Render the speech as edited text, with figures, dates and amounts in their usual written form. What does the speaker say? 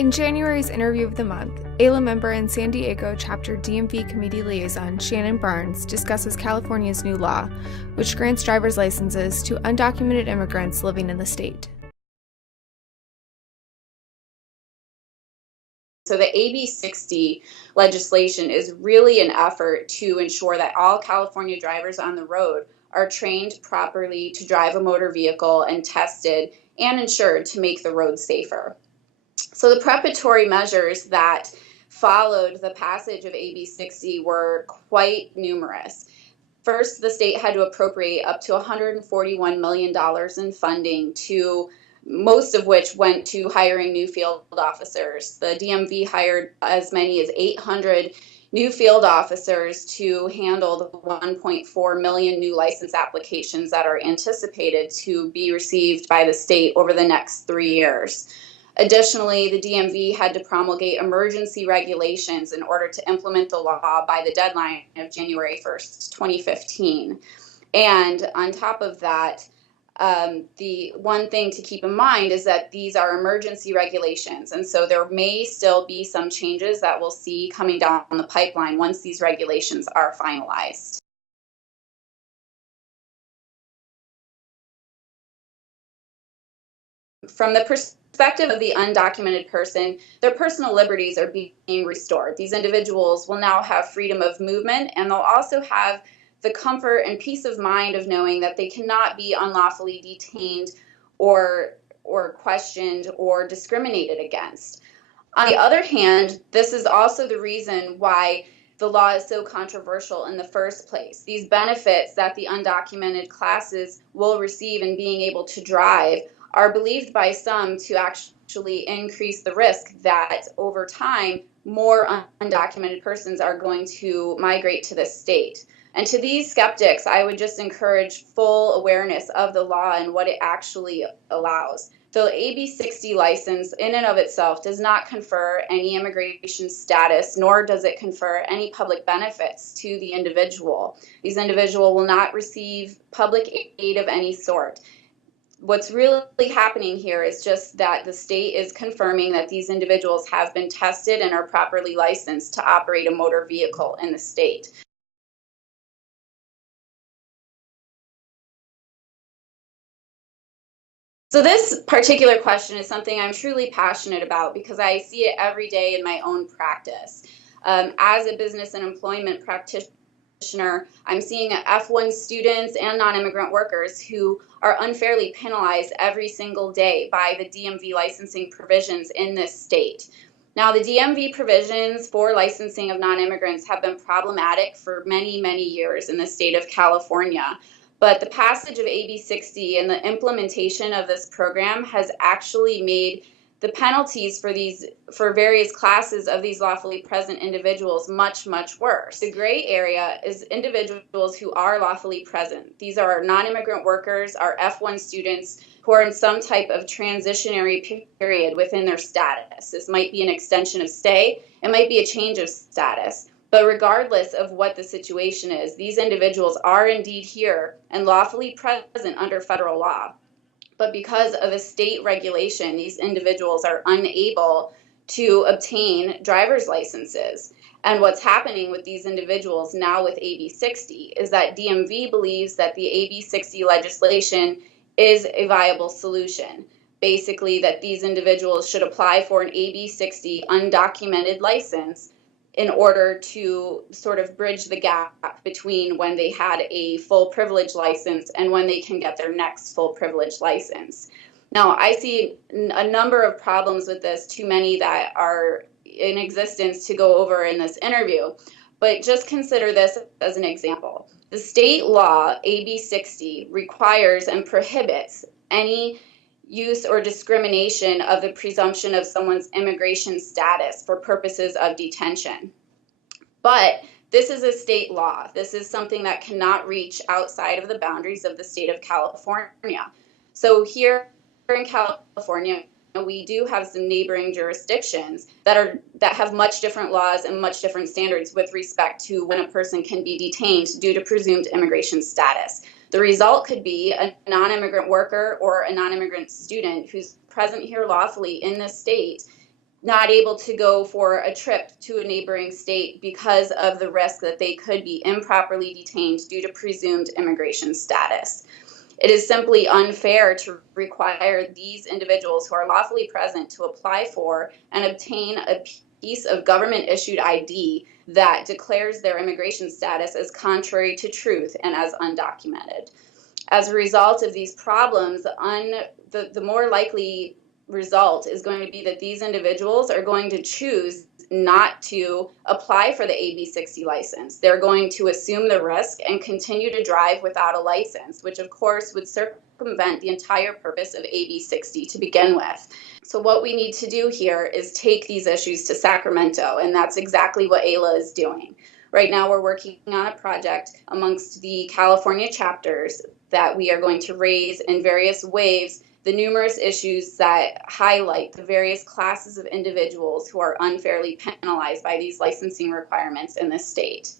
In January's interview of the month, ALA member and San Diego chapter DMV committee liaison Shannon Barnes discusses California's new law, which grants driver's licenses to undocumented immigrants living in the state. So the AB 60 legislation is really an effort to ensure that all California drivers on the road are trained properly to drive a motor vehicle and tested and insured to make the road safer. So the preparatory measures that followed the passage of AB 60 were quite numerous. First, the state had to appropriate up to $141 million in funding, most of which went to hiring new field officers. The DMV hired as many as 800 new field officers to handle the 1.4 million new license applications that are anticipated to be received by the state over the next 3 years. Additionally, the DMV had to promulgate emergency regulations in order to implement the law by the deadline of January 1st, 2015. And on top of that, the one thing to keep in mind is that these are emergency regulations, and so there may still be some changes that we'll see coming down the pipeline once these regulations are finalized. From the perspective of the undocumented person, their personal liberties are being restored. These individuals will now have freedom of movement, and they'll also have the comfort and peace of mind of knowing that they cannot be unlawfully detained or questioned or discriminated against. On the other hand, this is also the reason why the law is so controversial in the first place. These benefits that the undocumented classes will receive in being able to drive are believed by some to actually increase the risk that over time more undocumented persons are going to migrate to this state. And to these skeptics, I would just encourage full awareness of the law and what it actually allows. The AB 60 license in and of itself does not confer any immigration status, nor does it confer any public benefits to the individual. These individuals will not receive public aid of any sort. What's really happening here is just that the state is confirming that these individuals have been tested and are properly licensed to operate a motor vehicle in the state. So this particular question is something I'm truly passionate about because I see it every day in my own practice. As a business and employment practitioner, I'm seeing F1 students and non-immigrant workers who are unfairly penalized every single day by the DMV licensing provisions in this state. Now, the DMV provisions for licensing of non-immigrants have been problematic for many, many years in the state of California. But the passage of AB 60 and the implementation of this program has actually made the penalties for various classes of these lawfully present individuals much, much worse. The gray area is individuals who are lawfully present. These are non-immigrant workers, our F1 students who are in some type of transitionary period within their status. This might be an extension of stay, it might be a change of status. But regardless of what the situation is, these individuals are indeed here and lawfully present under federal law. But because of a state regulation, these individuals are unable to obtain driver's licenses. And what's happening with these individuals now with AB 60 is that DMV believes that the AB 60 legislation is a viable solution. Basically, that these individuals should apply for an AB 60 undocumented license in order to sort of bridge the gap between when they had a full privilege license and when they can get their next full privilege license. Now, I see a number of problems with this, too many that are in existence to go over in this interview, but just consider this as an example. The state law, AB 60, requires and prohibits any use or discrimination of the presumption of someone's immigration status for purposes of detention. But this is a state law. This is something that cannot reach outside of the boundaries of the state of California. So here in California, we do have some neighboring jurisdictions that have much different laws and much different standards with respect to when a person can be detained due to presumed immigration status. The result could be a non-immigrant worker or a non-immigrant student who's present here lawfully in this state not able to go for a trip to a neighboring state because of the risk that they could be improperly detained due to presumed immigration status. It is simply unfair to require these individuals who are lawfully present to apply for and obtain a piece of government-issued ID that declares their immigration status as contrary to truth and as undocumented. As a result of these problems, the more likely result is going to be that these individuals are going to choose not to apply for the AB60 license. They're going to assume the risk and continue to drive without a license, which of course would circumvent the entire purpose of AB60 to begin with. So what we need to do here is take these issues to Sacramento, and that's exactly what Ayla is doing. Right now we're working on a project amongst the California chapters that we are going to raise in various waves the numerous issues that highlight the various classes of individuals who are unfairly penalized by these licensing requirements in this state.